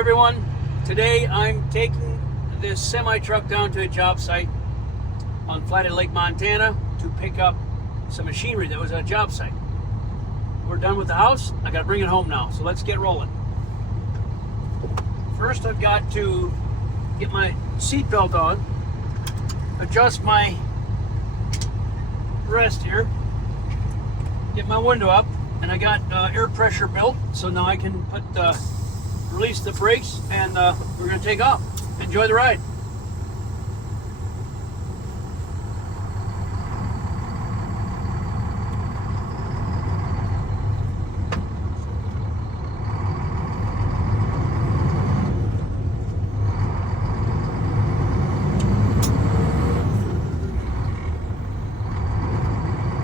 everyone. Today I'm taking this semi-truck down to a job site on Flathead Lake, Montana to pick up some machinery that was at a job site. We're done with the house. I gotta bring it home now, so let's get rolling. First I've got to get my seatbelt on, adjust my rest here, get my window up, and I got air pressure built, so now I can release the brakes, and we're going to take off. Enjoy the ride.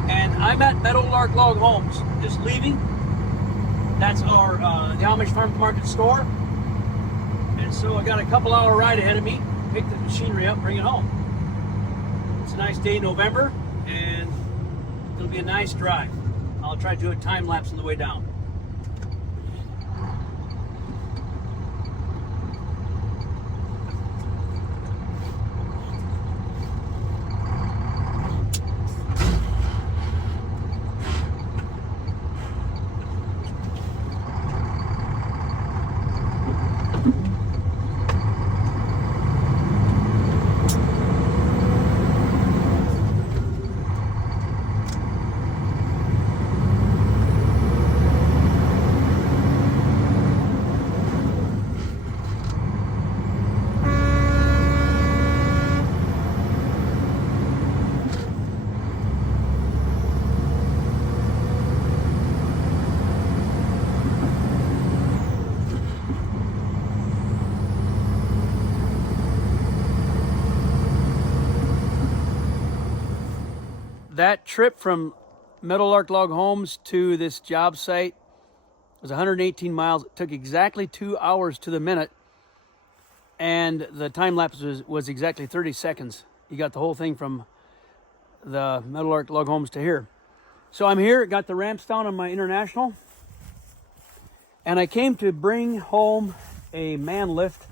And I'm at Meadowlark Log Homes, just leaving. That's our the Amish farm to market store, and so I got a couple hour ride ahead of me. Pick the machinery up, bring it home. It's a nice day in November, and it'll be a nice drive. I'll try to do a time lapse on the way down. That trip from Meadowlark Log Homes to this job site was 118 miles. It took exactly 2 hours to the minute, and the time lapse was exactly 30 seconds. You got the whole thing from the Meadowlark Log Homes to here. So I'm here, got the ramps down on my International, and I came to bring home a man lift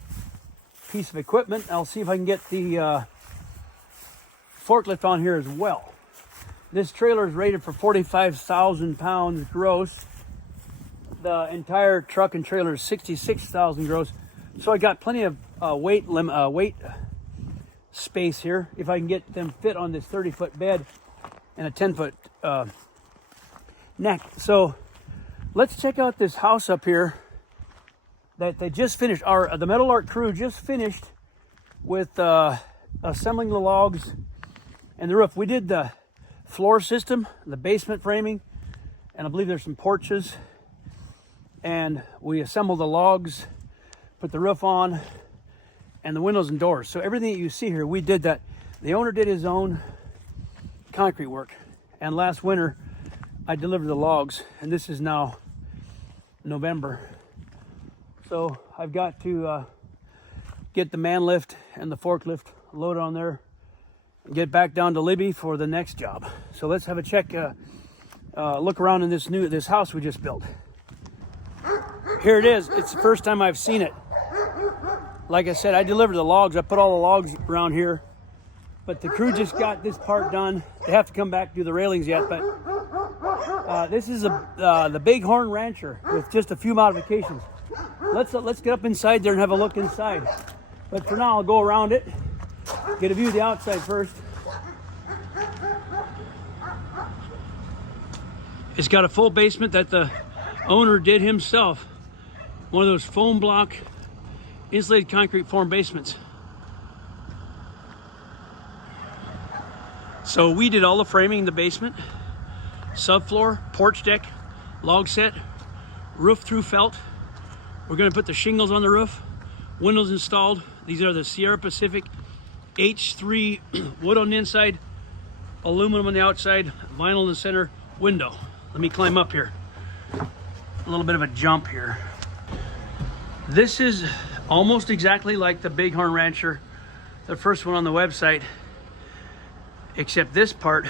piece of equipment. I'll see if I can get the forklift on here as well. This trailer is rated for 45,000 pounds gross. The entire truck and trailer is 66,000 gross. So I got plenty of weight space here. If I can get them fit on this 30-foot bed and a 10-foot neck. So let's check out this house up here that they just finished. The Meadowlark crew just finished with assembling the logs and the roof. We did the floor system, the basement framing, and I believe there's some porches, and we assembled the logs, put the roof on, and the windows and doors. So everything that you see here, we did that. The owner did his own concrete work, and last winter I delivered the logs, and this is now November. So I've got to get the man lift and the forklift loaded on there, get back down to Libby for the next job. So let's have a check, look around in this house we just built. Here it is. It's the first time I've seen it. Like I said, I delivered the logs. I put all the logs around here, but the crew just got this part done. They have to come back and do the railings yet, but this is the Bighorn Rancher with just a few modifications. Let's get up inside there and have a look inside. But for now, I'll go around it. Get a view of the outside first. It's got a full basement that the owner did himself. One of those foam block insulated concrete form basements. So we did all the framing in the basement, subfloor, porch deck, log set, roof through felt. We're going to put the shingles on the roof, windows installed. These are the Sierra Pacific H3 wood on the inside, aluminum on the outside, vinyl in the center, window. Let me climb up here. A little bit of a jump here. This is almost exactly like the Bighorn Rancher, the first one on the website, except this part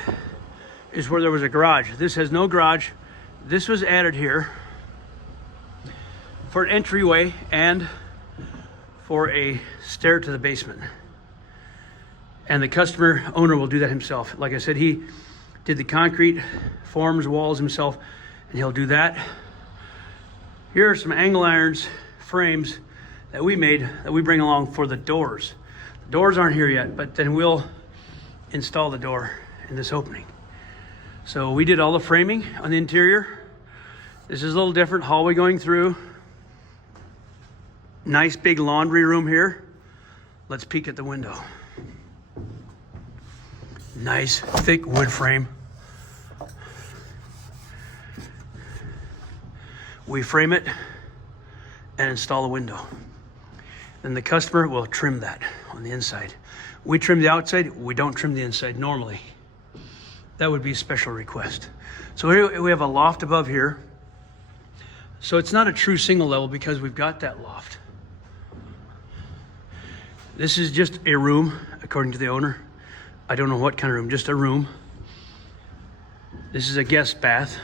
is where there was a garage. This has no garage. This was added here for an entryway and for a stair to the basement. And the customer owner will do that himself. Like I said, he did the concrete forms, walls himself, and he'll do that. Here are some angle irons, frames that we made that we bring along for the doors. The doors aren't here yet, but then we'll install the door in this opening. So we did all the framing on the interior. This is a little different, hallway going through. Nice big laundry room here. Let's peek at the window. Nice thick wood frame. We frame it and install the window. Then the customer will trim that on the inside. We trim the outside, we don't trim the inside normally. That would be a special request. So here we have a loft above here. So it's not a true single level because we've got that loft. This is just a room, according to the owner. I don't know what kind of room, just a room. This is a guest bath.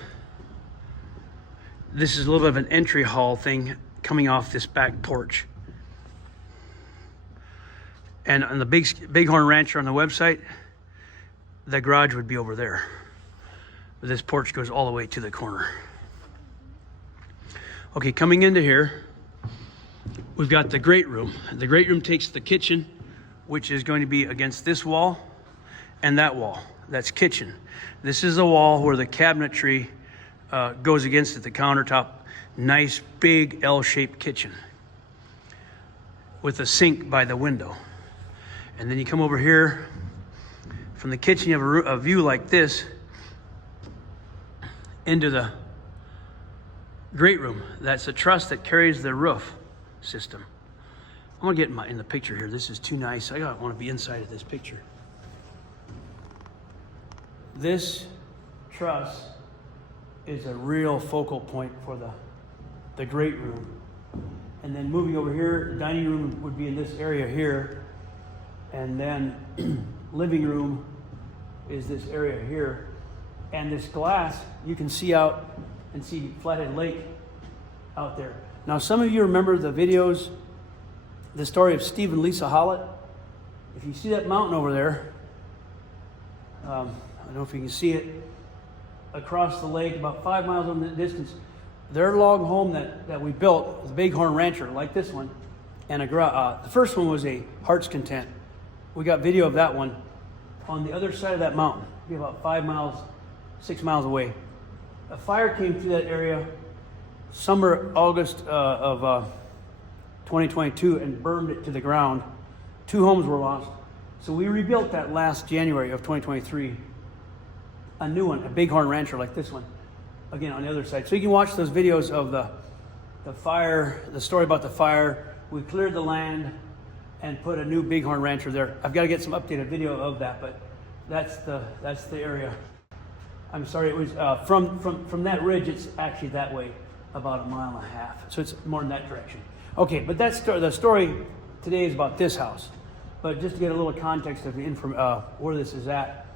This is a little bit of an entry hall thing coming off this back porch. And on the Bighorn Rancher on the website, the garage would be over there. But this porch goes all the way to the corner. Okay, coming into here, we've got the great room. The great room takes the kitchen, which is going to be against this wall and that wall. That's kitchen. This is the wall where the cabinetry goes against it, the countertop. Nice big L-shaped kitchen with a sink by the window. And then you come over here from the kitchen, you have a view like this into the great room. That's a truss that carries the roof system. I'm gonna get in the picture here. This is too nice. I want to be inside of this picture. This truss is a real focal point for the great room. And then moving over here, the dining room would be in this area here. And then living room is this area here. And this glass, you can see out and see Flathead Lake out there. Now, some of you remember the videos, the story of Steve and Lisa Hollett. If you see that mountain over there, I don't know if you can see it, across the lake, about 5 miles in the distance, their log home that we built, the Bighorn Rancher, like this one, and the first one was a Heart's Content. We got video of that one on the other side of that mountain, be about 5 miles, 6 miles away. A fire came through that area summer, August of 2022 and burned it to the ground. 2 homes were lost. So we rebuilt that last January of 2023. A new one, a Bighorn Rancher like this one, again on the other side. So you can watch those videos of the fire, the story about the fire. We cleared the land and put a new Bighorn Rancher there. I've got to get some updated video of that, but that's the area. I'm sorry, it was from that ridge, it's actually that way, about 1.5 miles. So it's more in that direction. Okay, but the story today is about this house. But just to get a little context of where this is at.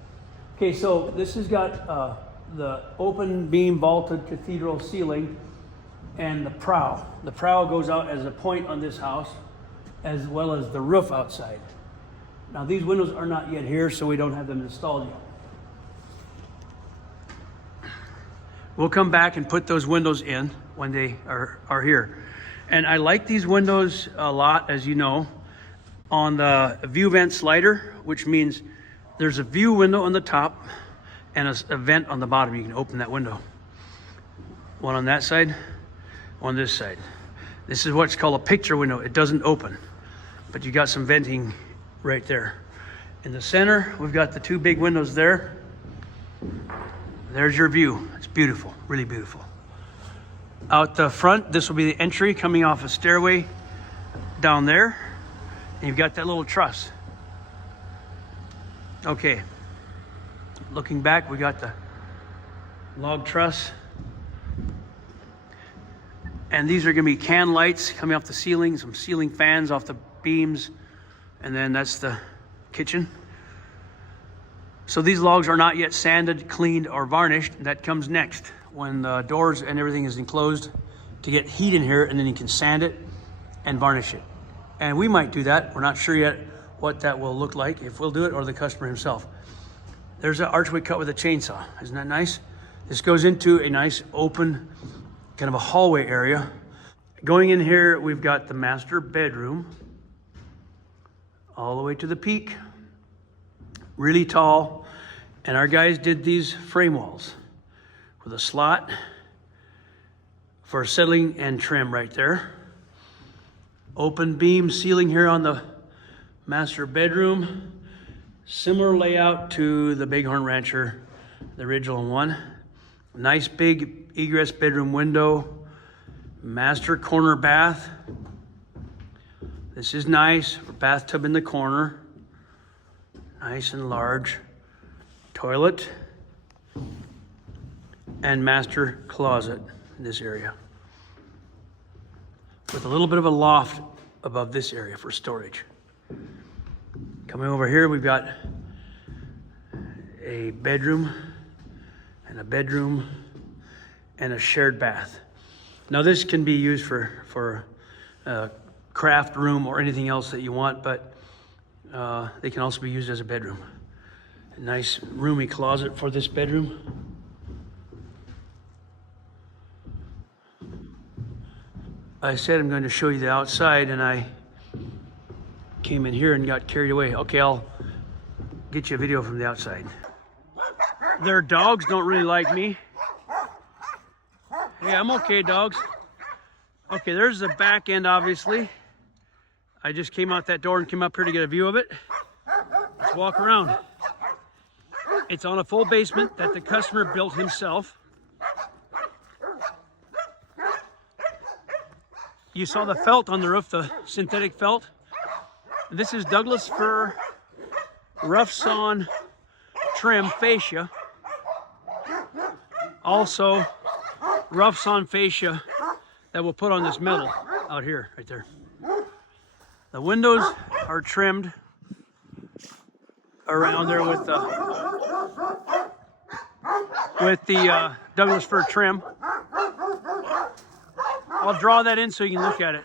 Okay, so this has got the open beam vaulted cathedral ceiling and the prow. The prow goes out as a point on this house, as well as the roof outside. Now these windows are not yet here, so we don't have them installed yet. We'll come back and put those windows in when they are here. And I like these windows a lot, as you know, on the view vent slider, which means there's a view window on the top and a vent on the bottom. You can open that window. One on that side, one this side. This is what's called a picture window. It doesn't open, but you got some venting right there. In the center, we've got the 2 big windows there. There's your view. It's beautiful, really beautiful. Out the front, this will be the entry coming off a stairway down there. And you've got that little truss. Okay, looking back, we got the log truss. And these are gonna be can lights coming off the ceiling, some ceiling fans off the beams. And then that's the kitchen. So these logs are not yet sanded, cleaned, or varnished. That comes next when the doors and everything is enclosed to get heat in here, and then you can sand it and varnish it. And we might do that. We're not sure yet what that will look like, if we'll do it or the customer himself. There's an archway cut with a chainsaw. Isn't that nice? This goes into a nice open, kind of a hallway area. Going in here, we've got the master bedroom all the way to the peak. Really tall. And our guys did these frame walls with a slot for settling and trim right there. Open beam ceiling here on the master bedroom. Similar layout to the Bighorn Rancher, the original one. Nice big egress bedroom window. Master corner bath. This is nice. Bathtub in the corner. Nice and large. Toilet. And master closet in this area. With a little bit of a loft above this area for storage. Coming over here, we've got a bedroom and a shared bath. Now this can be used for a craft room or anything else that you want, but they can also be used as a bedroom. A nice roomy closet for this bedroom. I said I'm going to show you the outside, and I came in here and got carried away. Okay, I'll get you a video from the outside. Their dogs don't really like me. Hey, I'm okay, dogs. Okay, there's the back end, obviously. I just came out that door and came up here to get a view of it. Let's walk around. It's on a full basement that the customer built himself. You saw the felt on the roof, the synthetic felt. This is Douglas fir rough sawn trim fascia. Also rough sawn fascia that we'll put on this metal out here, right there. The windows are trimmed around there with the Douglas fir trim. I'll draw that in so you can look at it.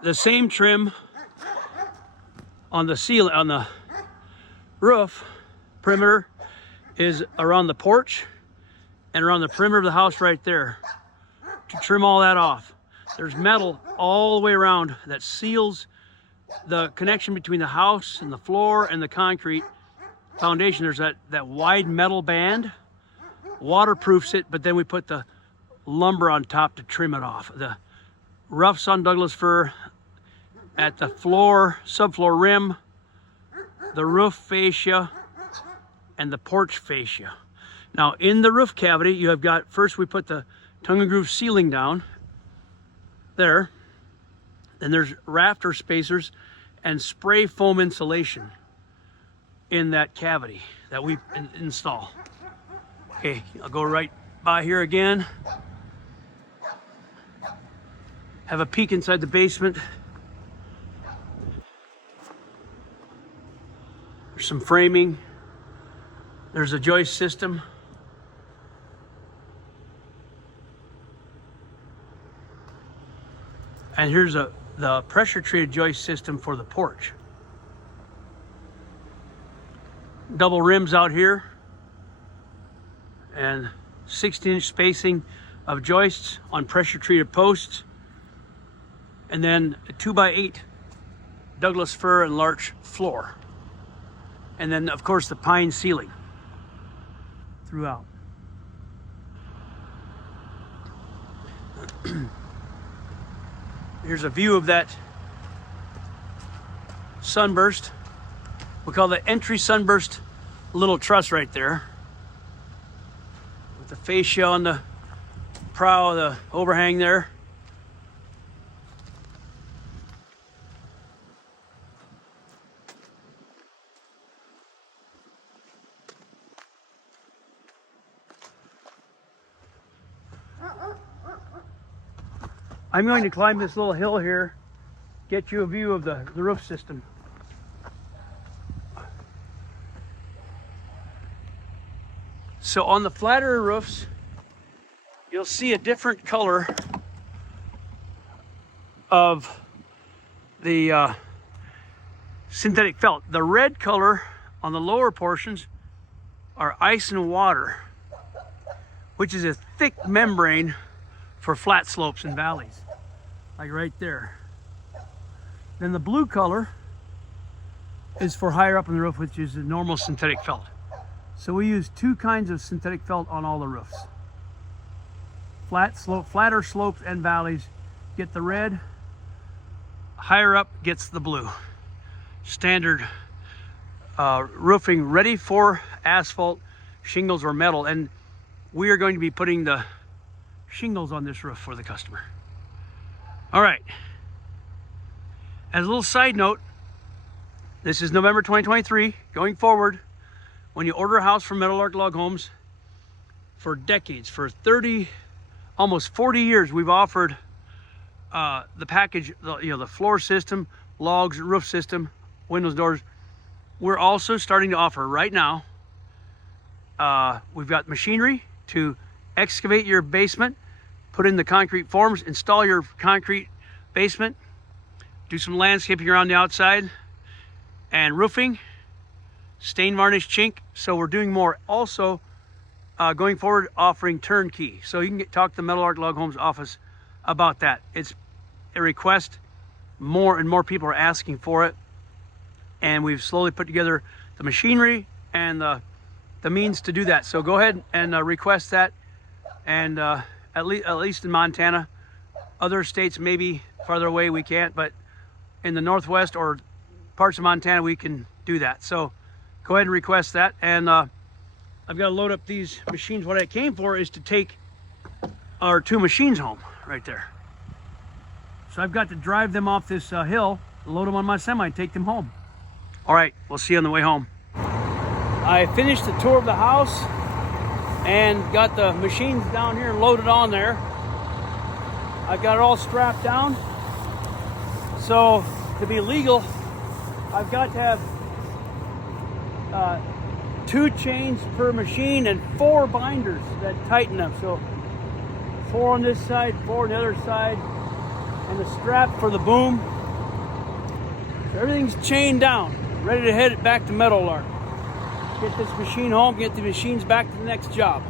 The same trim on the ceiling, on the roof perimeter, is around the porch and around the perimeter of the house right there to trim all that off. There's metal all the way around that seals the connection between the house and the floor and the concrete foundation. There's that wide metal band, waterproofs it, but then we put the lumber on top to trim it off. The rough sawn Douglas fir at the floor, subfloor rim, the roof fascia, and the porch fascia. Now in the roof cavity, you have got, first we put the tongue and groove ceiling down there. Then there's rafter spacers and spray foam insulation in that cavity that we install. Okay, I'll go right by here again. Have a peek inside the basement. There's some framing. There's a joist system. And here's the pressure treated joist system for the porch. Double rims out here and 16-inch spacing of joists on pressure treated posts. And then a 2x8 Douglas fir and larch floor. And then of course the pine ceiling throughout. Here's a view of that sunburst. We call the entry sunburst little truss right there. With the fascia on the prow of the overhang there. I'm going to climb this little hill here, get you a view of the roof system. So on the flatter roofs, you'll see a different color of the synthetic felt. The red color on the lower portions are ice and water, which is a thick membrane for flat slopes and valleys, like right there. Then the blue color is for higher up on the roof, which is the normal synthetic felt. So we use two kinds of synthetic felt on all the roofs. Flatter slopes and valleys get the red, higher up gets the blue. Standard roofing ready for asphalt, shingles, or metal. And we are going to be putting the shingles on this roof for the customer. All right. As a little side note, this is November 2023. Going forward, when you order a house from Meadowlark Log Homes, for decades, for 30, almost 40 years, we've offered the package, the floor system, logs, roof system, windows, doors. We're also starting to offer right now, we've got machinery to excavate your basement, put in the concrete forms, install your concrete basement, do some landscaping around the outside, and roofing, stain, varnish, chink. So we're doing more. Also, going forward, offering turnkey. So you can talk to the Meadowlark Log Homes office about that. It's a request. More and more people are asking for it. And we've slowly put together the machinery and the means to do that. So go ahead and request that. And at least in Montana, other states maybe farther away we can't, but in the Northwest or parts of Montana we can do that. So go ahead and request that. And I've got to load up these machines. What I came for is to take our two machines home right there. So I've got to drive them off this hill, load them on my semi, and take them home. All right, we'll see you on the way home. I finished the tour of the house and got the machines down here loaded on there. I've got it all strapped down. So to be legal, I've got to have 2 chains per machine and 4 binders that tighten them. So 4 on this side, 4 on the other side, and the strap for the boom. So everything's chained down, ready to head it back to Meadowlark. Get this machine home, get the machines back to the next job.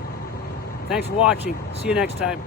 Thanks for watching. See you next time.